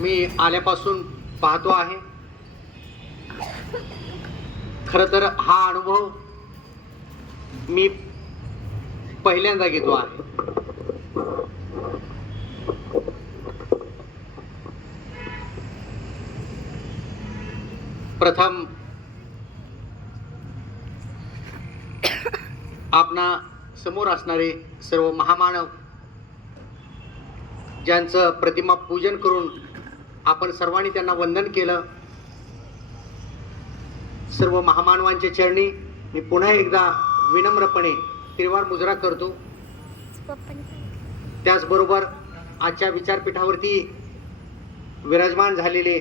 मी आल्यापासून पाहतो आहे. खरं तर हा अनुभव मी पहिल्यांदा घेतो आहे. प्रथम आपणा समोर असणारे सर्व महामानव ज्यांचं प्रतिमा पूजन करून आपण सर्वांनी त्यांना वंदन केलं, सर्व महामानवांच्या चरणी मी पुन्हा एकदा विनम्रपणे त्रिवार मुजरा करतो. त्याचबरोबर आजच्या विचारपीठावरती विराजमान झालेले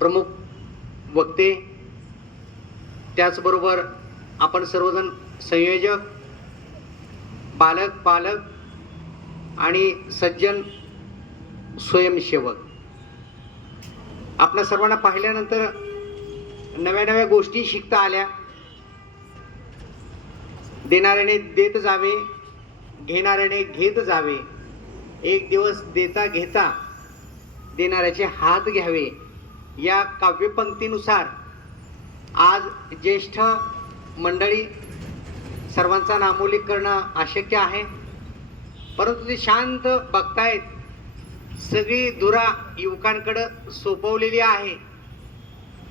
प्रमुख वक्ते, त्याचबरोबर आपण सर्वजण संयोजक, बालक, पालक आणि सज्जन स्वयंसेवक, आपल्या सर्वांना पाहिल्यानंतर नव्या नव्या गोष्टी शिकता आल्या. देणाऱ्याने देत जावे, घेणाऱ्याने घेत जावे. एक दिवस देता घेता देणाऱ्याचे हात घ्यावे. या काव्यपंक्तीनुसार आज ज्येष्ठ मंडळी सर्वांचा नामोल्लेख करणं अशक्य आहे, परंतु ते शांत बघतायत. सगळी धुरा युवकांकडं सोपवलेली आहे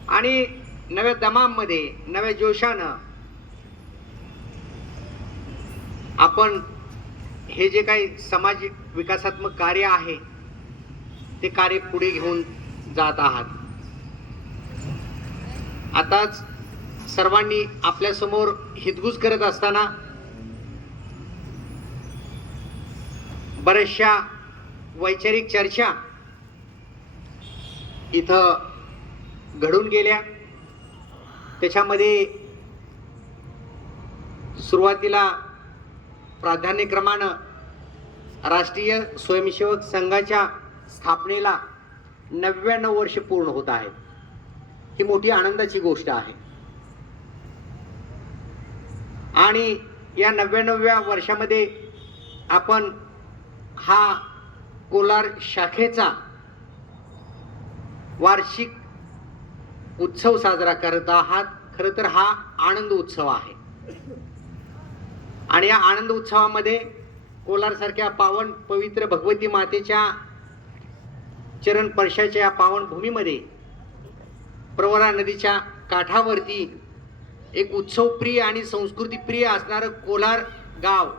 आणि नव्या दमामध्ये, नव्या जोशानं आपण हे जे काही समाज विकासात्मक कार्य आहे ते कार्य पुढे घेऊन जात आहात. आताच सर्वांनी आपल्या समोर हितगुज करत असताना बऱ्याचशा वैचारिक चर्चा इथं घडून गेल्या. त्याच्यामध्ये सुरुवातीला प्राधान्यक्रमानं राष्ट्रीय स्वयंसेवक संघाच्या स्थापनेला 99 वर्ष पूर्ण होत आहेत. ही मोठी आनंदाची गोष्ट आहे आणि या 99व्या वर्षामध्ये आपण हा कोलार शाखेचा वार्षिक उत्सव साजरा करत आहात. खरं तर हा आनंद उत्सव आहे आणि या आनंद उत्सवामध्ये कोलार सारख्या पावन पवित्र भगवती मातेच्या चरण स्पर्शाच्या या पावन भूमीमध्ये प्रवरा नदीच्या काठावरती एक उत्सवप्रिय आणि संस्कृतीप्रिय असणारं कोलार गाव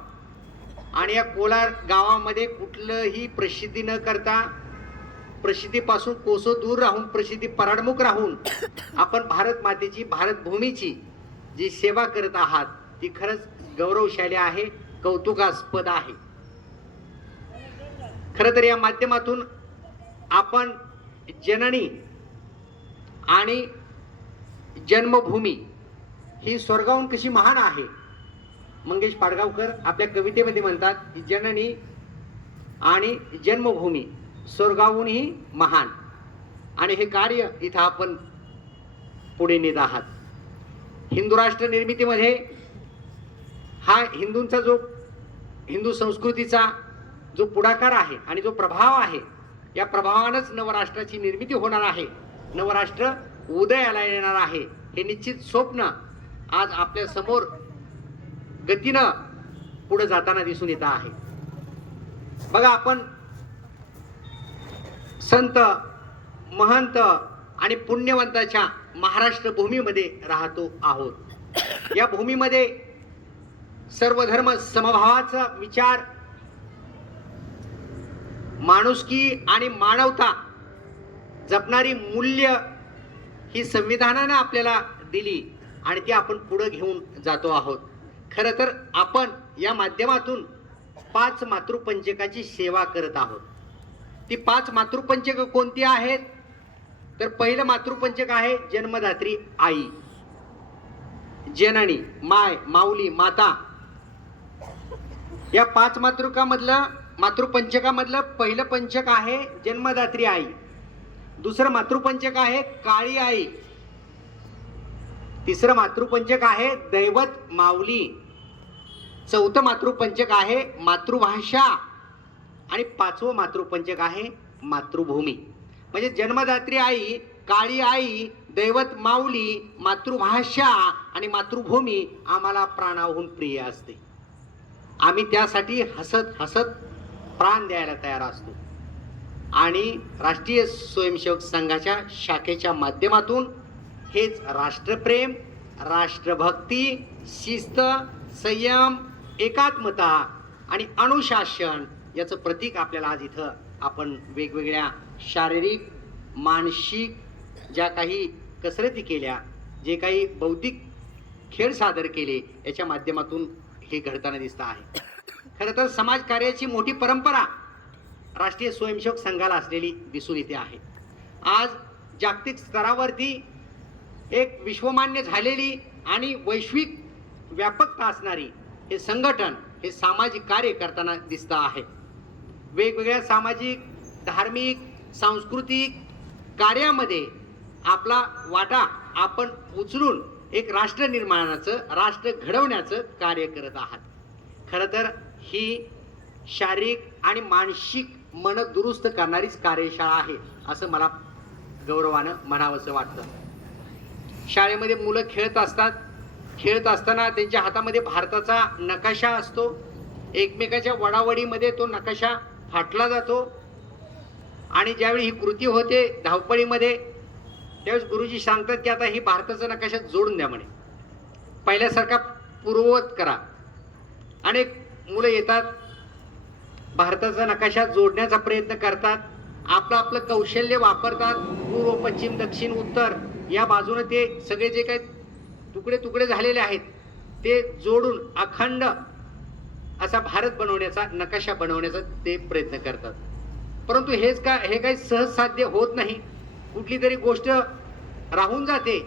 आणि या कोलार गावामध्ये कुठलंही प्रसिद्धी न करता, प्रसिद्धीपासून कोसो दूर राहून, प्रसिद्धी पराडमुख राहून आपण भारत मातेची, भारत भूमीची जी सेवा करत आहात ती खरंच गौरवशाली आहे, कौतुकास्पद आहे. खरं तर या माध्यमातून आपण जननी आणि जन्मभूमी ही स्वर्गाहून कशी महान आहे, मंगेश पाडगावकर आपल्या कवितेमध्ये म्हणतात की जननी आणि जन्मभूमी स्वर्गाहूनही महान, आणि हे कार्य इथं आपण पुढे नेत आहात. हिंदू राष्ट्र निर्मितीमध्ये हा हिंदूंचा जो, हिंदू संस्कृतीचा जो पुढाकार आहे आणि जो प्रभाव आहे, या प्रभावानंच नवराष्ट्राची निर्मिती होणार आहे, नवराष्ट्र उदयाला येणार आहे. हे निश्चित स्वप्न आज आपल्या समोर गतीनं पुढे जाताना दिसून येत आहे. बघा, आपण संत, महंत आणि पुण्यवंताच्या महाराष्ट्र भूमीमध्ये राहतो आहोत. या भूमीमध्ये सर्व धर्म समभावाचा विचार, माणुसकी आणि मानवता जपणारी मूल्य ही संविधानाने आपल्याला दिली आणि ती आपण पुढे घेऊन जातो आहोत. खरं तर आपण या माध्यमातून 5 मातृपंचकाची सेवा करत आहोत. ती 5 मातृपंचक कोणती आहेत? तर पहिलं मातृपंचक आहे जन्मदात्री आई, जननी, माय, माऊली, माता. या 5 मातृपंचकामधलं पहिलं पंचक आहे जन्मदात्री आई. दुसरं मातृपंचक आहे काळी आई. तिसरं मातृपंचक आहे दैवत माऊली. चौथं मातृपंचक आहे मातृभाषा आणि 5वं मातृपंचक आहे मातृभूमी म्हणजे जन्मदात्री आई, काळी आई, दैवत माऊली, मातृभाषा आणि मातृभूमी आम्हाला प्राणाहून प्रिय असते. आम्ही त्यासाठी हसत हसत प्राण द्यायला तयार असतो. आणि राष्ट्रीय स्वयंसेवक संघाच्या शाखेच्या माध्यमातून हेच राष्ट्रप्रेम, राष्ट्रभक्ती, शिस्त, संयम, एकात्मता आणि अनुशासन याचं प्रतीक आपल्याला आज इथं आपण वेगवेगळ्या शारीरिक, मानसिक ज्या काही कसरती केल्या, जे काही बौद्धिक खेळ सादर केले, याच्या माध्यमातून हे घडताना दिसत आहे. खरं तर समाजकार्याची मोठी परंपरा राष्ट्रीय स्वयंसेवक संघाला असलेली दिसून येते आहे. आज जागतिक स्तरावरती एक विश्वमान्य झालेली आणि वैश्विक व्यापकता असणारी हे संघटन हे सामाजिक कार्य करताना दिसत आहे. वेगवेगळ्या सामाजिक, धार्मिक, सांस्कृतिक कार्यामध्ये आपला वाटा आपण उचलून एक राष्ट्र निर्माणाचं, राष्ट्र घडवण्याचं कार्य करत आहात. खरं तर ही शारीरिक आणि मानसिक मन दुरुस्त करणारीच कार्यशाळा आहे असं मला गौरवानं म्हणावंसं वाटतं. शाळेमध्ये मुलं खेळत असतात. खेळत असताना त्यांच्या हातामध्ये भारताचा नकाशा असतो. एकमेकाच्या वडावडीमध्ये तो नकाशा फाटला जातो. आणि ज्यावेळी ही कृती होते धावपळीमध्ये, त्यावेळेस गुरुजी सांगतात की आता ही भारताचा नकाशा जोडून द्या म्हणे, पहिल्यासारखा पूर्ववत करा. अनेक मुलं येतात, भारताचा नकाशा जोडण्याचा प्रयत्न करतात, आपलं आपलं कौशल्य वापरतात. पूर्व, पश्चिम, दक्षिण, उत्तर या बाजूने ते सगळे जे काही तुकडे तुकडे झालेले आहेत ते जोडून अखंड असा भारत बनवण्याचा, नकाशा बनवण्याचा ते प्रयत्न करतात. परंतु हे काही सहज साध्य होत नाही. कुठली तरी गोष्ट राहून जाते,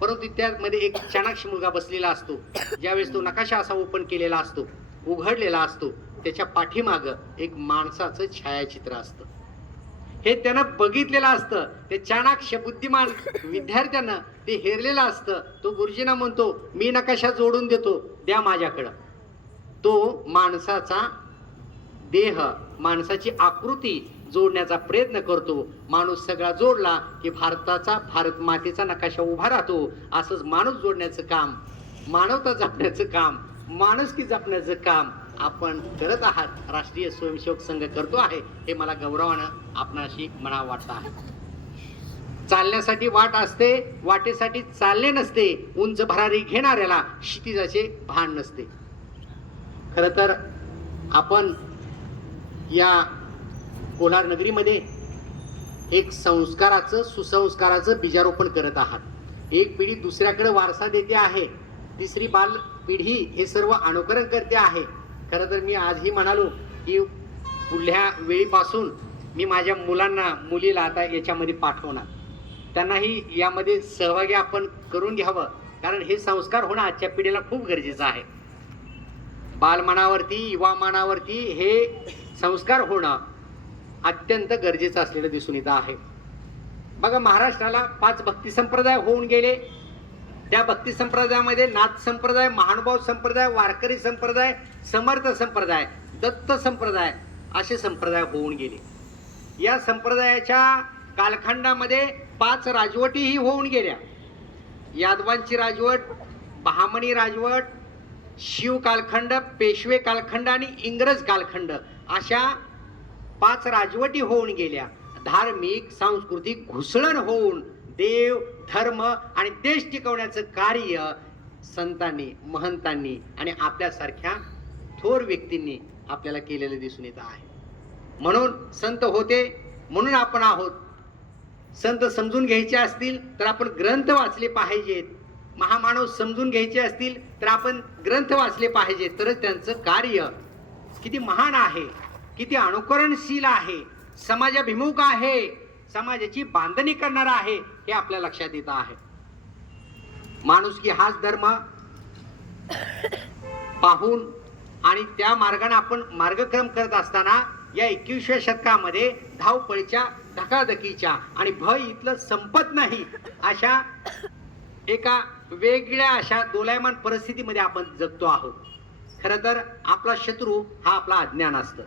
परंतु त्यामध्ये एक चाणाक्ष मुलगा बसलेला असतो. ज्यावेळेस तो नकाशा असा ओपन केलेला असतो, उघडलेला असतो, त्याच्या पाठीमागं एक माणसाचं छायाचित्र असतं. हे त्यानं बघितलेलं असतं. ते चाणाक्ष बुद्धिमान विद्यार्थ्यानं ते हेरलेलं असतं. तो गुरुजींना म्हणतो, मी नकाशा जोडून देतो, द्या माझ्याकडं. तो माणसाचा देह, माणसाची आकृती जोडण्याचा प्रयत्न करतो. माणूस सगळा जोडला की भारताचा, भारत मातेचा नकाशा उभा राहतो. असंच माणूस जोडण्याचं काम, मानवता जपण्याचं काम, माणुसकी जपण्याचं काम आपण करत आहात. राष्ट्रीय स्वयंसेवक संघ करतो आहे, हे मला गौरवानं आपणाशी म्हणावं वाटतं आहे. चालण्यासाठी वाट असते, वाटेसाठी चालले नसते. उंच भरारी घेणाऱ्याला क्षितिजाचे भान नसते. खरं तर आपण या कोलार नगरीमध्ये एक संस्काराचं, सुसंस्काराचं बीजारोपण करत आहात. एक पिढी दुसऱ्याकडे वारसा देते आहे, तिसरी बाल पिढी हे सर्व अनुकरण करते आहे. खरं तर मी आजही म्हणालो की पुढल्या वेळीपासून मी माझ्या मुलांना, मुलीला आता याच्यामध्ये पाठवणार. त्यांनाही यामध्ये सहभागी आपण करून घ्यावं, कारण हे संस्कार होणं आजच्या पिढीला खूप गरजेचं आहे. बालमनावरती, युवामनावरती हे संस्कार होणं अत्यंत गरजेचं असलेलं दिसून येत आहे. बघा, महाराष्ट्राला 5 भक्ती संप्रदाय होऊन गेले. त्या भक्ती संप्रदायामध्ये नाथ संप्रदाय, महानुभाव संप्रदाय, वारकरी संप्रदाय, समर्थ संप्रदाय, दत्त संप्रदाय असे संप्रदाय होऊन गेले. या संप्रदायाच्या कालखंडामध्ये 5 राजवटीही होऊन गेल्या. यादवांची राजवट, बहामनी राजवट, शिव कालखंड, पेशवे कालखंड आणि इंग्रज कालखंड अशा 5 राजवटी होऊन गेल्या. धार्मिक, सांस्कृतिक घुसळण होऊन देव, धर्म आणि देश टिकवण्याचं कार्य संतांनी, महंतांनी आणि आपल्यासारख्या थोर व्यक्तींनी आपल्याला केलेलं दिसून येत आहे. म्हणून संत होते, म्हणून आपण आहोत. संत समजून घ्यायचे असतील तर आपण ग्रंथ वाचले पाहिजेत. महामानव समजून घ्यायचे असतील तर आपण ग्रंथ वाचले पाहिजेत. तरच त्यांचं कार्य किती महान आहे, किती अनुकरणशील आहे, समाजाभिमुख आहे, समाजाची बांधणी करणारा आहे हे आपल्या लक्षात येत आहे. माणुसकी हाच धर्म पाहून आणि त्या मार्गाने आपण मार्गक्रम करत असताना या 21व्या शतकामध्ये धावपळीच्या, धकाधकीच्या आणि भय इथलं संपत नाही अशा एका वेगळ्या अशा दोलायमान परिस्थितीमध्ये आपण जगतो आहोत. खरं तर आपला शत्रू हा आपला अज्ञान असतं.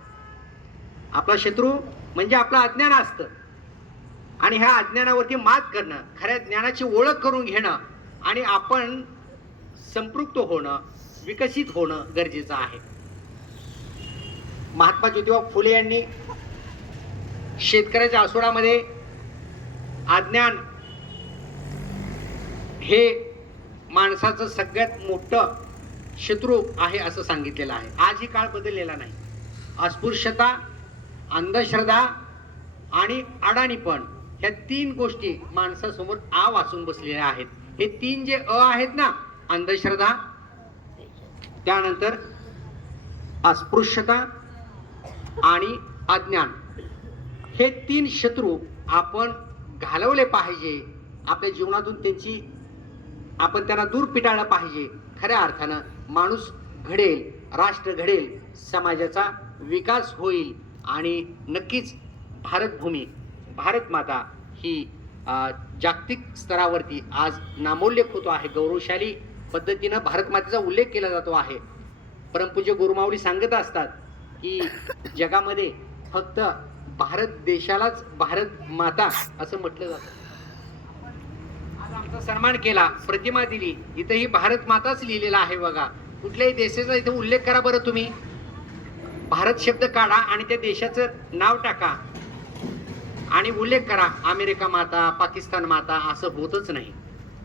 आपला शत्रू म्हणजे आपलं अज्ञान असतं आणि ह्या अज्ञानावरती मात करणं, खऱ्या ज्ञानाची ओळख करून घेणं आणि आपण संपृक्त होणं, विकसित होणं गरजेचं आहे. महात्मा ज्योतिबा फुले यांनी शेतकऱ्याच्या आसुडामध्ये अज्ञान हे माणसाचं सगळ्यात मोठं शत्रू आहे असं सांगितलेलं आहे. आजही काळ बदललेला नाही. अस्पृश्यता, अंधश्रद्धा आणि अडाणीपण ह्या तीन गोष्टी माणसासमोर आ वाचून बसलेल्या आहेत. हे तीन जे आहेत ना, अंधश्रद्धा, त्यानंतर अस्पृश्यता आणि अज्ञान, हे तीन शत्रू आपण घालवले पाहिजे. आपल्या जीवनातून आपण त्यांना दूर पिटाळलं पाहिजे. खऱ्या अर्थानं माणूस घडेल, राष्ट्र घडेल, समाजाचा विकास होईल आणि नक्कीच भारतभूमी, भारत माता ही जागतिक स्तरावरती आज नामोल्लेख होतो आहे. गौरवशाली पद्धतीनं भारत मातेचा उल्लेख केला जातो आहे. परमपूज्य गुरुमाऊली सांगत असतात की जगामध्ये फक्त भारत देशालाच भारत माता असं म्हटलं जातं. आज आमचा सन्मान केला, प्रतिमा दिली, इथेही भारत माताच लिहिलेला आहे बघा. कुठल्याही देशाचा इथे उल्लेख करा बरं तुम्ही, भारत शब्द काढा आणि त्या देशाचं नाव टाका आणि उल्लेख करा. अमेरिका माता, पाकिस्तान माता असं होतच नाही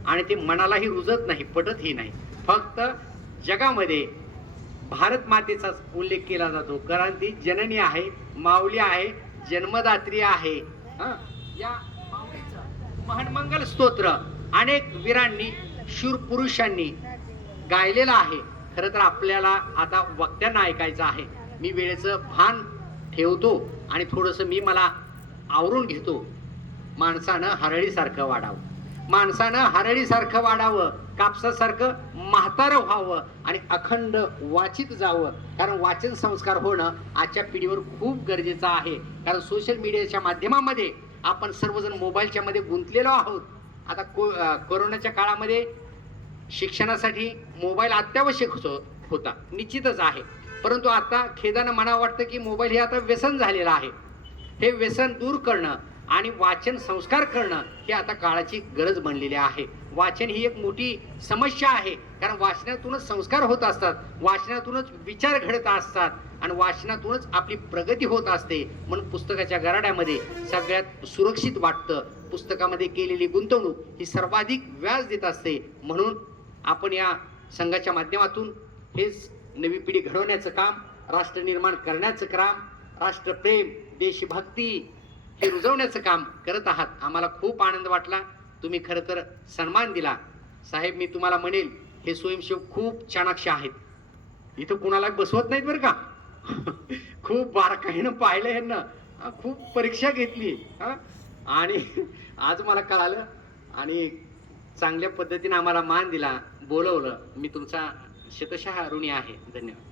आणि ते मनालाही रुजत नाही, पटतही नाही. फक्त जगामध्ये भारत मातेचाच उल्लेख केला जातो, कारण ती जननी आहे, माऊली आहे, जन्मदात्री आहे. या माऊलीचं महन्मंगल स्तोत्र अनेक वीरांनी, शूर पुरुषांनी गायलेलं आहे. खरं तर आपल्याला आता वक्त्यांना ऐकायचं आहे. मी वेळेचं भान ठेवतो आणि थोडंसं मी मला आवरून घेतो. माणसानं हरळीसारखं वाढावं, माणसानं हरळीसारखं वाढावं, कापसासारखं म्हातारं व्हावं आणि अखंड वाचित जावं. कारण वाचन संस्कार होणं आजच्या पिढीवर खूप गरजेचं आहे. कारण सोशल मीडियाच्या माध्यमामध्ये आपण सर्वजण मोबाईलच्या मध्ये गुंतलेलो आहोत. आता कोरोनाच्या काळामध्ये शिक्षणासाठी मोबाईल अत्यावश्यक होता, निश्चितच आहे. परंतु आता खेदानं म्हणावं वाटतं की मोबाईल हे आता व्यसन झालेलं आहे. हे व्यसन दूर करणं आणि वाचन संस्कार करणं हे आता काळाची गरज बनलेली आहे. वाचन ही एक मोठी समस्या आहे, कारण वाचनातूनच संस्कार होत असतात, वाचनातूनच विचार घडत असतात आणि वाचनातूनच आपली प्रगती होत असते. म्हणून पुस्तकाच्या गराड्यामध्ये सगळ्यात सुरक्षित वाटतं. पुस्तकामध्ये केलेली गुंतवणूक ही सर्वाधिक व्याज देत असते. म्हणून आपण या संघाच्या माध्यमातून हेच नवी पिढी घडवण्याचं काम, राष्ट्र निर्माण करण्याचं काम, राष्ट्रप्रेम, देशभक्ती हे रुजवण्याचं काम करत आहात. आम्हाला खूप आनंद वाटला. तुम्ही खरं तर सन्मान दिला. साहेब, मी तुम्हाला म्हणेल, हे स्वयंसेवक खूप चाणाक्ष आहेत. इथं कुणाला बसवत नाहीत बरं का. खूप बारकाईनं पाहिलं यांना, खूप परीक्षा घेतली आणि आज मला कळालं आणि चांगल्या पद्धतीने आम्हाला मान दिला, बोलवलं. मी तुमचा शतशः ऋणी आहे. धन्यवाद.